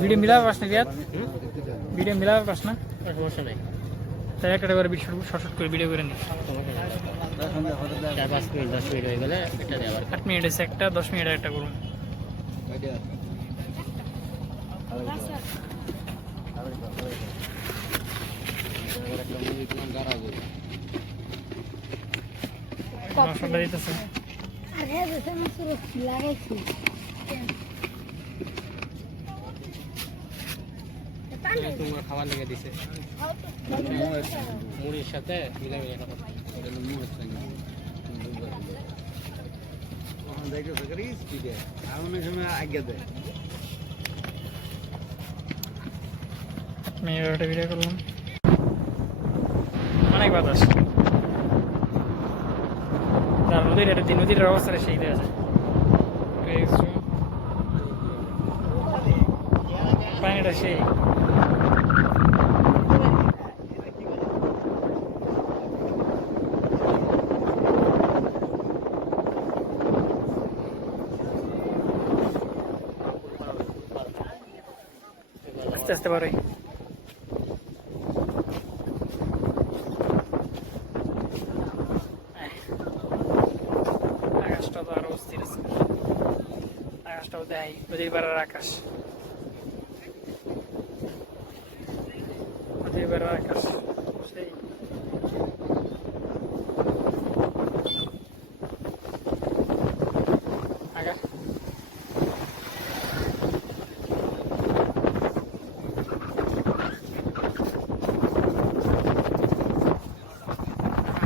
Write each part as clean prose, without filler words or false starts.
Video মিলাবে pass না Riyad? Video মিলাবে pass না? সমস্যা নাই। তাই একটা করে শর্ট করে ভিডিও করে নিস। 4-5 মিনিট 10 মিনিট হয়ে গেলে এটা দিয়ে আবার 8 মিনিট আছে একটা, 10 মিনিট একটা করুন। মশলা দিতেছে। তোমরা খাবার লেগে দিছে মুড়ির সাথে মিলাই মেয়েটা ভিডিও করলাম, অনেক বাতাস। নদীর অবস্থা সেই দেওয়া যায়, পানিটা সেই আস্তে আস্তে পারে। আকাশটা তো আরো অস্থির আছে, আকাশটাও দেয় নদীর পাড়ার আকাশ, নদীর পাড়ার আকাশ সেই।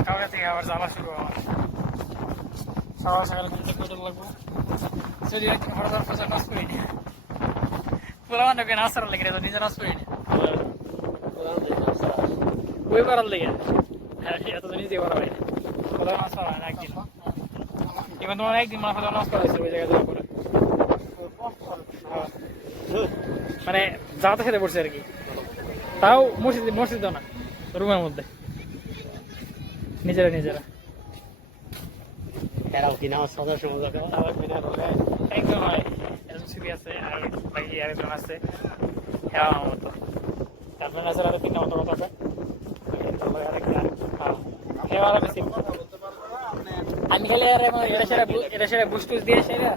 কালকে থেকে আবার জ্বালা শুরু আমার, সকাল সকাল ঘুরতে পেটে লাগবো। যদি একদিন হঠাৎ ফসল নাচ করি নি, পুরা মানে নাচ করার লেগে নিজে নাচ করি নি, বই করার লেগে। হ্যাঁ এত তো নিজে করা হয় না, কোথাও নাচ করা হয় না একদিন। এবার তোমার একদিন মানে কোথাও নাচ করা হয়েছে ওই জায়গায় যাওয়ার পরে, মানে যাওয়াতে খেতে পড়ছে আর কি। তাও মসজিদ না, রুমের মধ্যে নিজেরা এরাও কিনা সদস্য একজন হয়, এলসিবি আছে আর বাকি আরেকজন আছে হ্যাঁ আমার মতো। তারপরে আছে রাতে 3টা মতো কথা হবে। আমি খেলে এটা সেটা বুস্টুস দিয়ে সেটা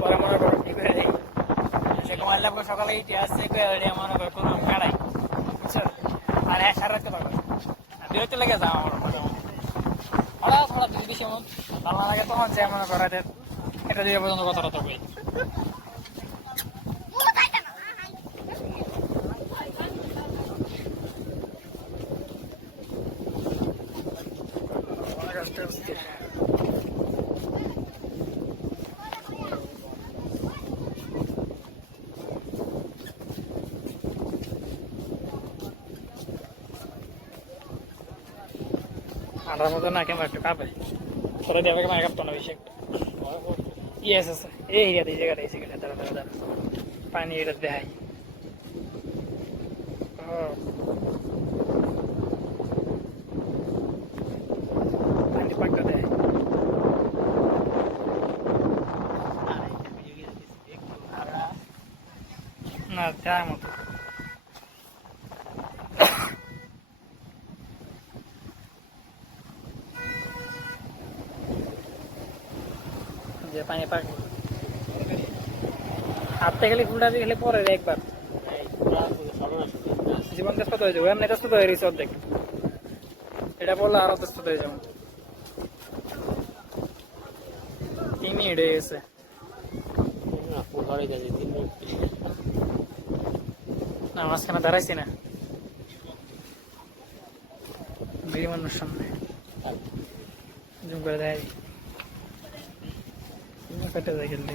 পরে মনে করো ঠিক করে দিই। সকালে ইতিহাস মনে করো কোনো কাড়াই বুঝছো, আর হ্যাঁ সারা রাখতে পারবো বিরক্ত লেগে যাও আমার হঠাৎ বেশি মন ভালো লাগে তখন যে মনে করো এটা দিয়ে পর্যন্ত কথা বলি। আটার মতো না কেমন একটু কাঁপে, তোরা দিয়ে আমাকে মায়ের কাঁপতো না বেশি একটা। ইয়েস আছে এই এরিয়াতে, এই জায়গাটা, এই জায়গাটা দাঁড়া পানি এটা দেখাই। পানি পাকটা দেয় না দেয় মতো। যে পানি পাক হাতে গেলে ফুলটা দিয়ে গেলে পরে একবার জীবন তেজপাত হয়ে যাবে, এমনি তেজপাত হয়ে গেছে অর্ধেক, এটা পড়লে আরো তেজপাত হয়ে যাবে। 3 মিনিট হয়ে গেছে, না মাঝখানে দাঁড়াইছি না ভিড় মানুষ সামনে জুম করে দেয় কেটে যায় খেলতে।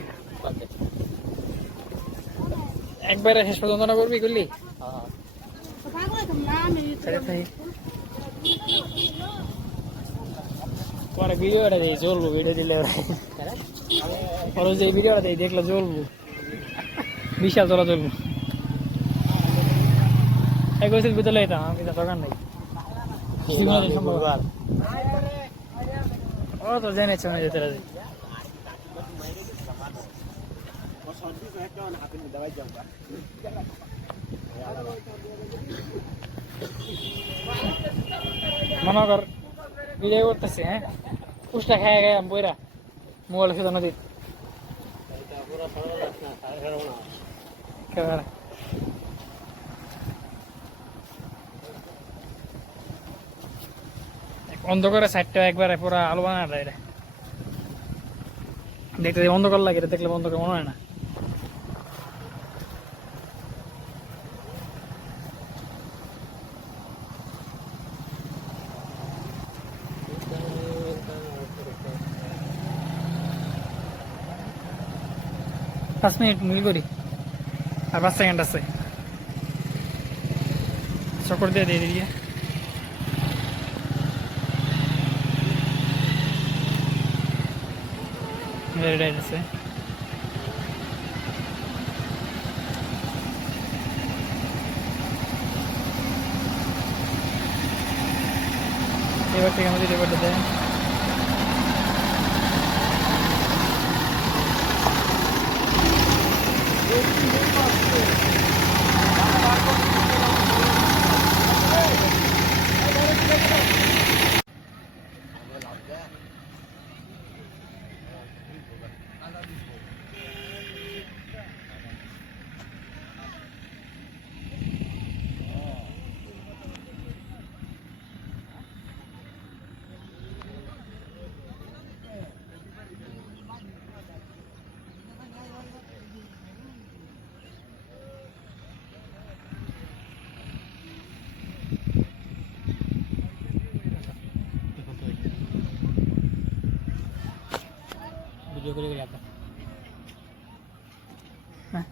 একবারে শেষ পর্যন্ত না করবি করলি পরে ভিডিওটা দিই জ্বলবো, ভিডিও দিলে পরে যে ভিডিওটা দিই দেখলে জ্বলবো, বিশাল জ্বলা জ্বলবো। এক বছর ভিতরে যেতাম, আমি দোকান নেই ও তো জেনেছে যেতে মনে কর বিজয় করতেছে, হ্যাঁ পুষ্টা খায় গায়ে বইরা মোবাইল শুধু নদীর ক্যামেরা অন্ধকারে সাইডটা একবারে পুরা আলো বানা দেয় দেখতে অন্ধকার লাগে, এটা দেখলে অন্ধকার মনে হয় না। পাঁচ মিনিট মিল করি আর 5 সেকেন্ড আছে, চকর দিয়ে দিয়ে দিয়ে রেড আছে। এবার থেকে আমাদের এবারটা দেয় ভিডিও করে করে আপনার হ্যাঁ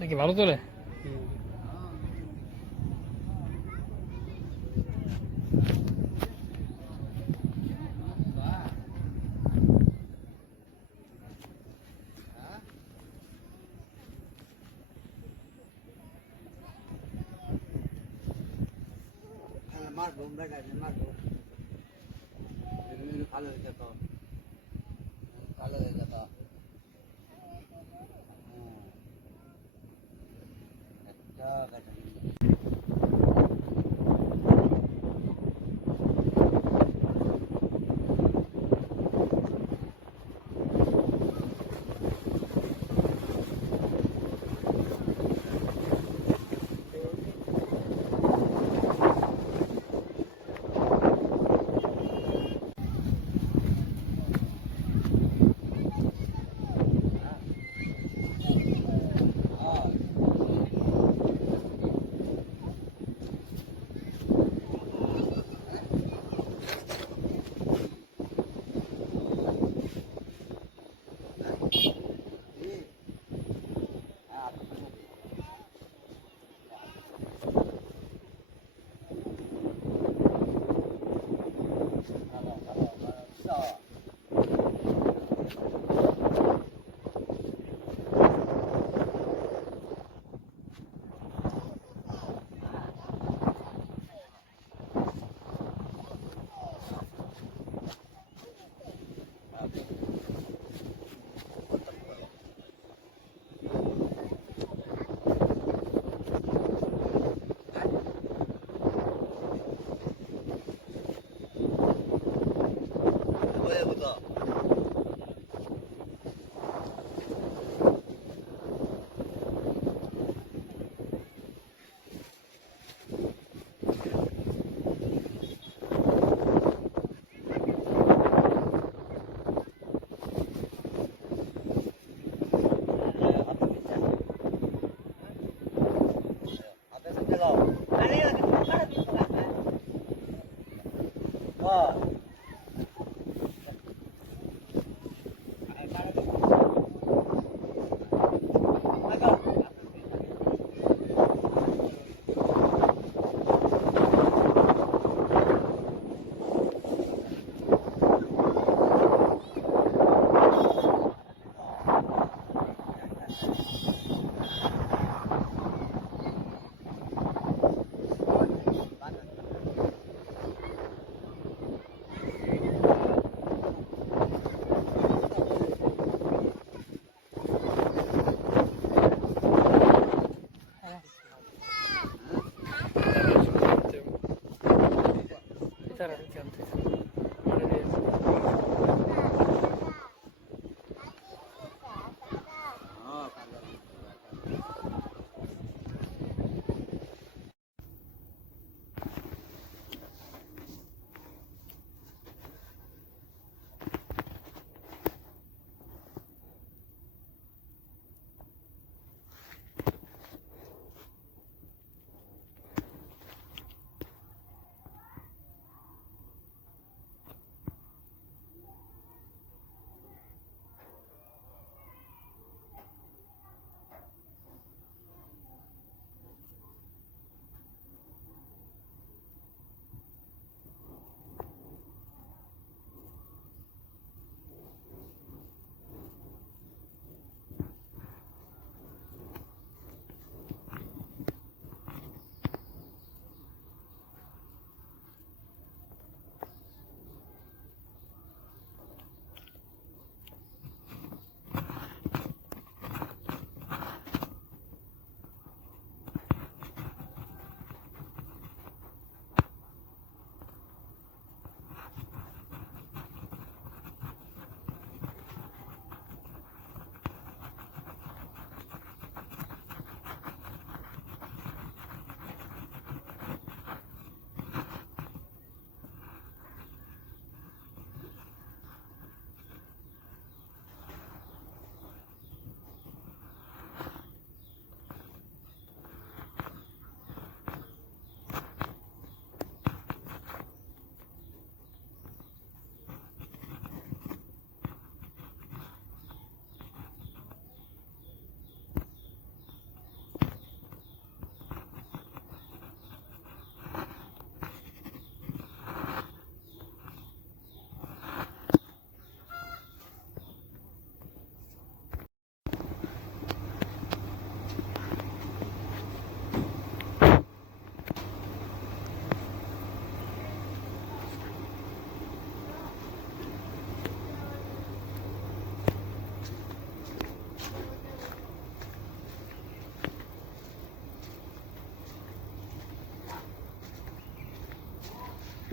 দেখি ভালো তোলে। ভালো হয়ে যেত, ভালো হয়ে যেত।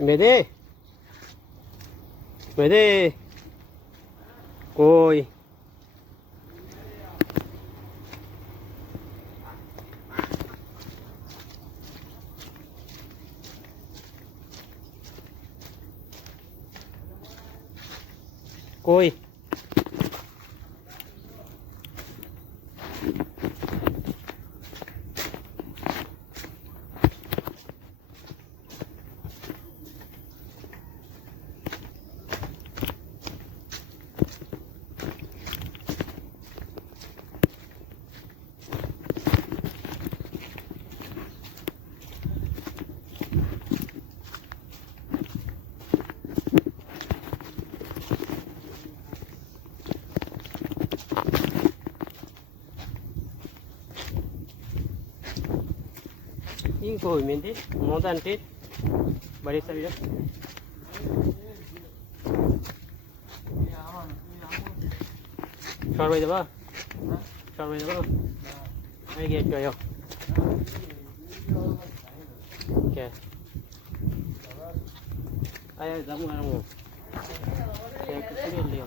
মেদে মেদে কই কই ই কই মেদে মদ আনতে বাড়ি সাবিরা সরবাই যাবা সরবাই যাবা এই গেট যাও কে আয় যাবো আর মো এক করে লিও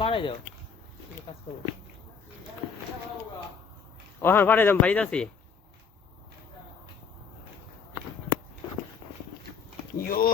বাড়াই যাও কাজ করবো ও হ্যাঁ বাড়াই যাও বাড়িতে আছি ইয়ো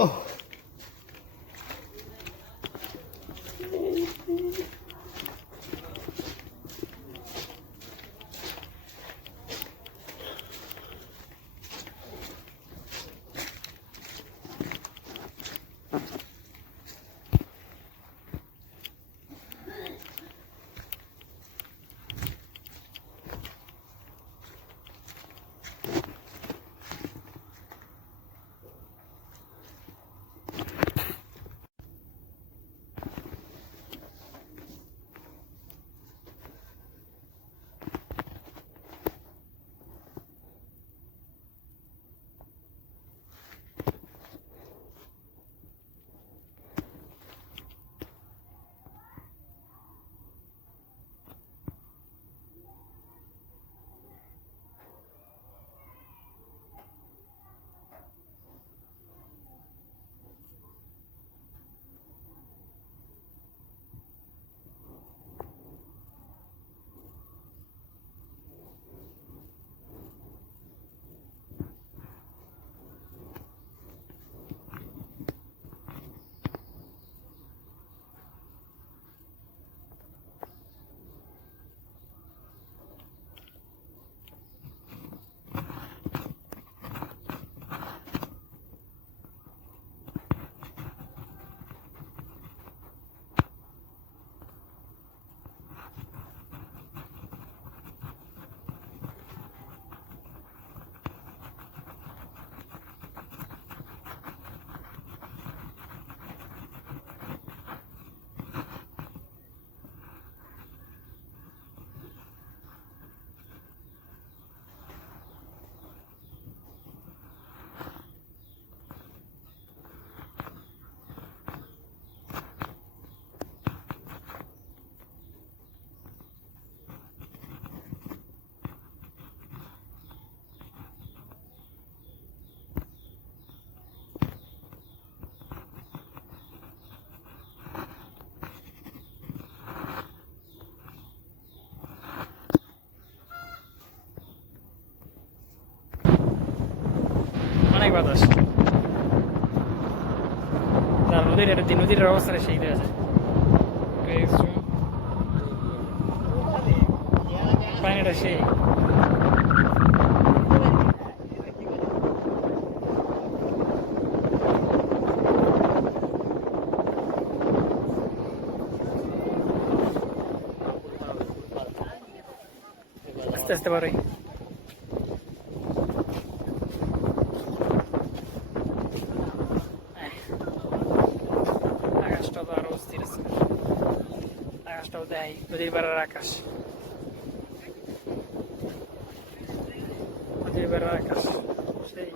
বাতাস। নদীর অবস্থাটা সেই আছে, পানিটা সেই। আস্তে আস্তে পারে। আকাশটা তো আরো অস্থির আছে, আকাশটাও দেয় নদীর পাড়ার আকাশ, নদীর পাড়ার আকাশ সেই।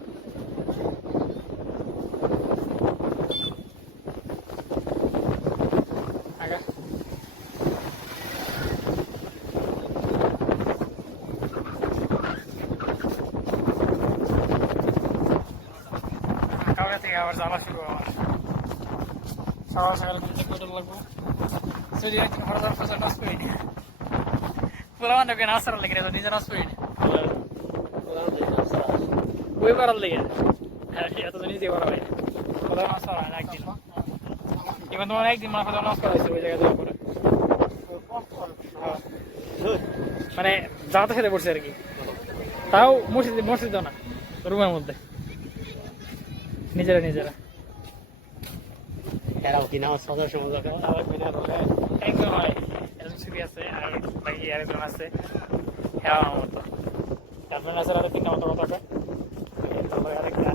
আগা কাউকে থেকে আবার জ্বালা শুরু আমার। সকাল সকাল ঘুম থেকে উঠে লাগবো, যদি একদিন ফসল ফসল নষ্ট করি না, পুরো মানুষকে নাচার লেগে তো নিজে নষ্ট করি না, বই করার লেগে। হ্যাঁ এত তো নিজে করা হয় না, কোথাও নষ্ট করা হয় না একদিন। এবার তোমার একদিন মানে কোথাও নষ্ট করা হয়েছে ওই জায়গায় দেওয়ার পরে, মানে যাতে খেতে পড়ছে আর কি। তাও মসজিদ না, রুমের মধ্যে নিজেরা নিজেরা। এরাও কি নামাজ পড়ার সময় একজন হয়, একজন ছবি আছে, আর বাকি আরেকজন আছে হ্যাঁ আমার মতো। তারপরে আছে রাতে 3টা মতো কথা কয়। তারপরে আরেকটা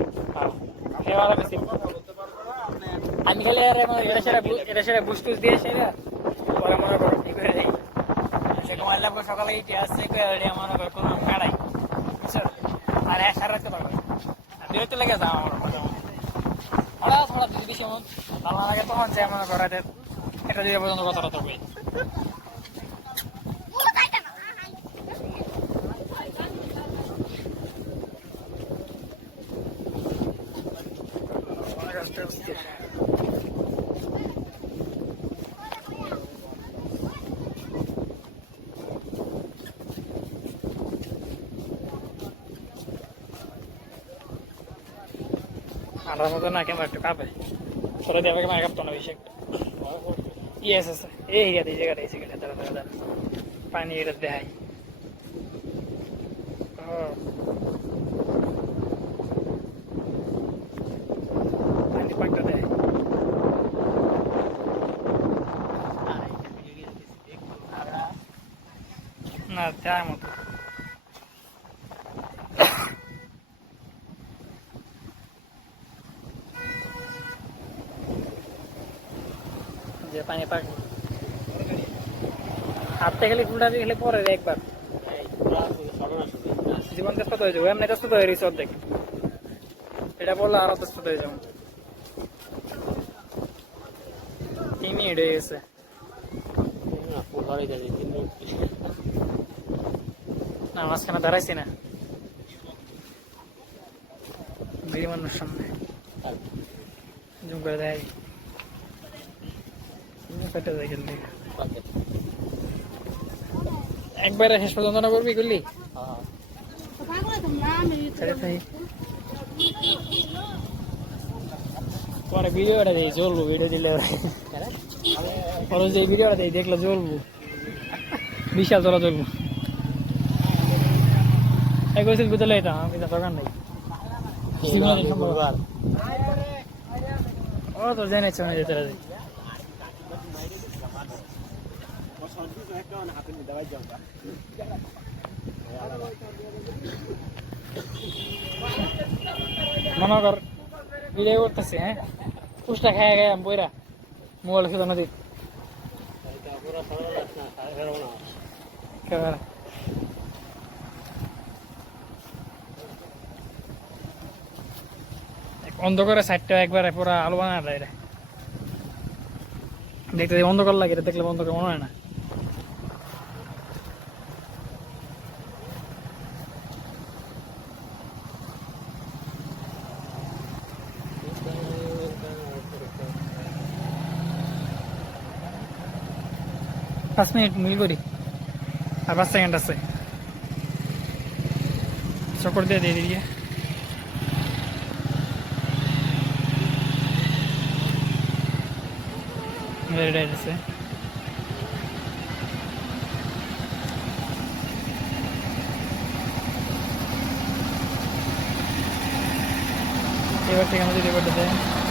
হেওয়ালা বেশি। আমি খেলে এটা সেরা বুস টুস দিয়ে সেরা পরে মনে করো ঠিক করে দেয়। সেরকম আল্লাহ সকালে ইটি আসছে মনে করো কোনো কাড়াই, বুঝছো? আর হ্যাঁ সারা রাখতে পারবে বিরক্ত লেগে যাও আমার হঠাৎ হঠাৎ যদি বেশি এমন ভালো লাগে তখন যে মনে করো একটা দিকে পর্যন্ত কথাটা তো বই। আন্দার মতো না কেমন একটু কাঁপে, তোরা দিয়ে আমাকে মায়ের কাঁপতো না বেশি একটা। ইয়েস আছে এই জায়গাটা এই জায়গাটা দাঁড়া দাঁড়া দাঁড়া পানি এটা দেখাই। পানি পাকটা দেয় না দেয় মতো। যে পানি পাক হাঁটতে গেলে ফুলটা গেলে পরে একবার জীবন তেজপাত হয়ে যাবো, এমনি তেজপাত হয়ে গেছে অর্ধেক, এটা বললে আরো তেজপাত হয়ে যাবো। 3 মিনিট হয়ে গেছে। না মাঝখানে দাঁড়াইছি না বিড়ি মানুষ সামনে জুম করে দেয় একবারে শেষ পর্যন্ত না করবি করলি পরে ভিডিওটা দিই চলবো, ভিডিও দিলে পরে যে ভিডিওটা দিই দেখলে চলবো, বিশাল চলা চলবো। এই কইছিল বুঝলে এটা আমি দোকান নেই ও তো জেনেছ না যেতে রাজি মনে কর ভিডিও করতেছি। হ্যাঁ পুষটা খায় গায়ে বইরা মোবাইল খেতে নদী অন্ধকারে সাইডটা একবারে পুরা আলো বানা যায় দেখতে অন্ধকার লাগে, দেখলে অন্ধকার মনে হয় না। পাঁচ মিনিট মিল করি আর 5 সেকেন্ড আছে, চকর দিয়ে দিয়ে রেডি আছে এবার থেকে আমাদের রেকর্ড দেয়